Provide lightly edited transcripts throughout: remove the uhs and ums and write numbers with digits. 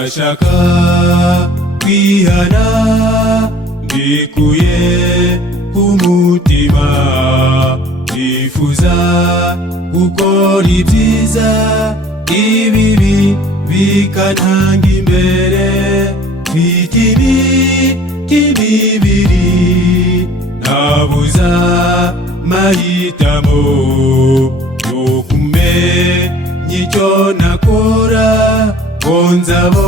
ndashaka kwihana mbikuye ku mutima, nifuza gukora ibyiza ibibi bikantanga imbere. Mfite ibiti bibiri nabuza mahitamo yo kumenya icyo nakora ngo nzabo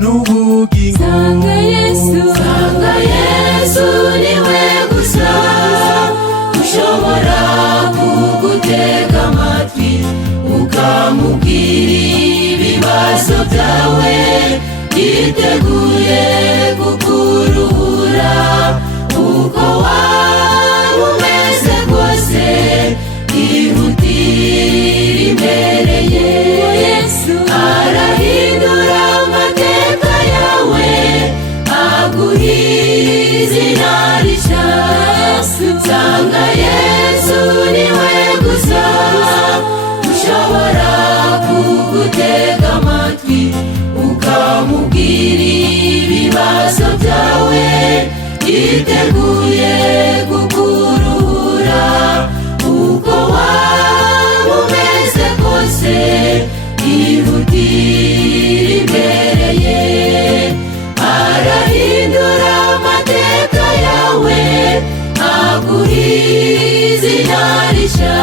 n'ubugingo. Sanga Yesu niwe gusa ushobora kugutega amatwi ukamubwira ibibazo byawe, yiteguye kukuruhura uko waba umeze rwose. Ihutire imbere ye, arahindura amateka yawe aguha izina rishya. Sanga Yesu niwe gusa ushobora kugutega amatwi ukamubwira ibibazo byawe, yiteguye kukuruhura uko waba umeze kose. Ihutire imbere ye, arahindura amateka yawe aguha izina rishya.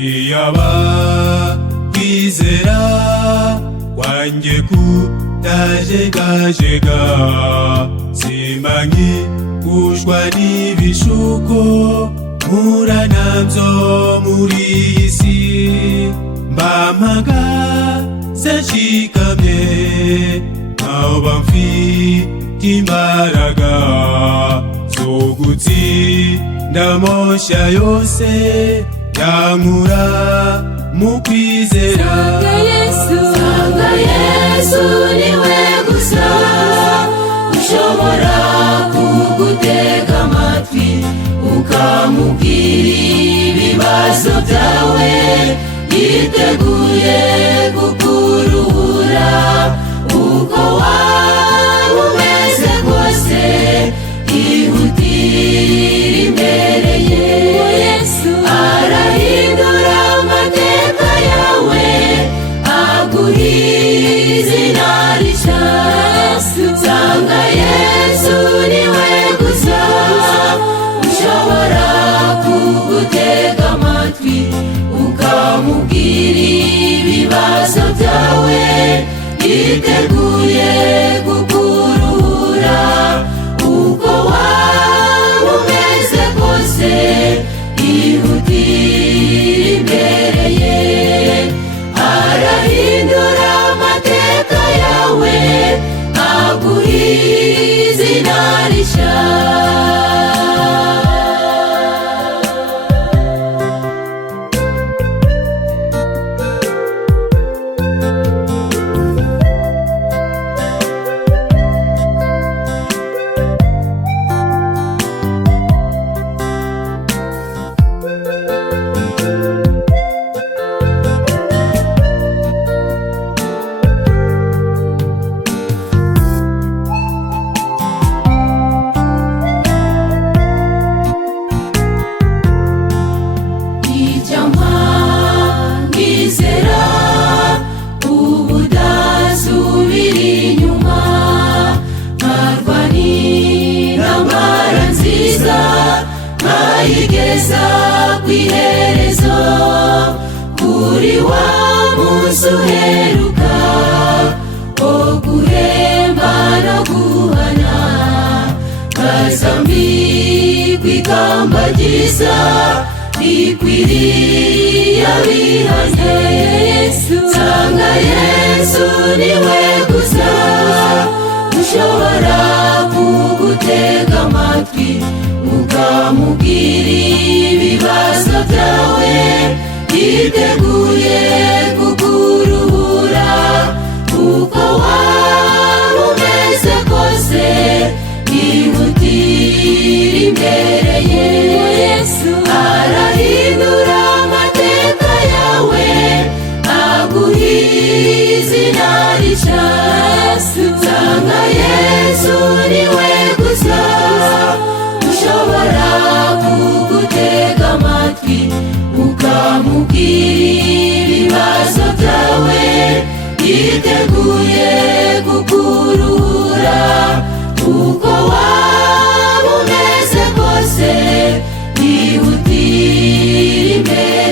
Iyaba kwizera kwanjye kutajegajega, simanyi gushwa n'ibishuko mpura nabyo muri iyi si. Mpagaze nshikamye nkaba mfite imbaraga zo gutsinda amoshya yose yankura mu kwizera. Sanga Yesu niwe gusa ushobora kugutega amatwi ukamubwira ibibazo byawe, yiteguye kukuruhura uko waba umeze rwose. Ihutire imbere ye, arahindura amateka yawe aguha izina rishya. Sanga Yesu niwe gusa ushobora kugutega amatwi ukamubwira ibibazo byawe, yiteguye kukuruhura uko waba umeze kose. Ihutire imbere ye, arahindura amateka yawe aguha izina rishya. Ayigeza kw'iherezo kuri wa munsi uheruka wo guhemba no guhana, kazambikwa ikamba ryiza rikwiriye abihanye. Sanga Yesu niwe gusa ushobora kugutega amatwi ukamubwira ibibazo byawe, yiteguye kukuruhura yiteguye kukuruhura uko waba umeze kose, yihutire imbere.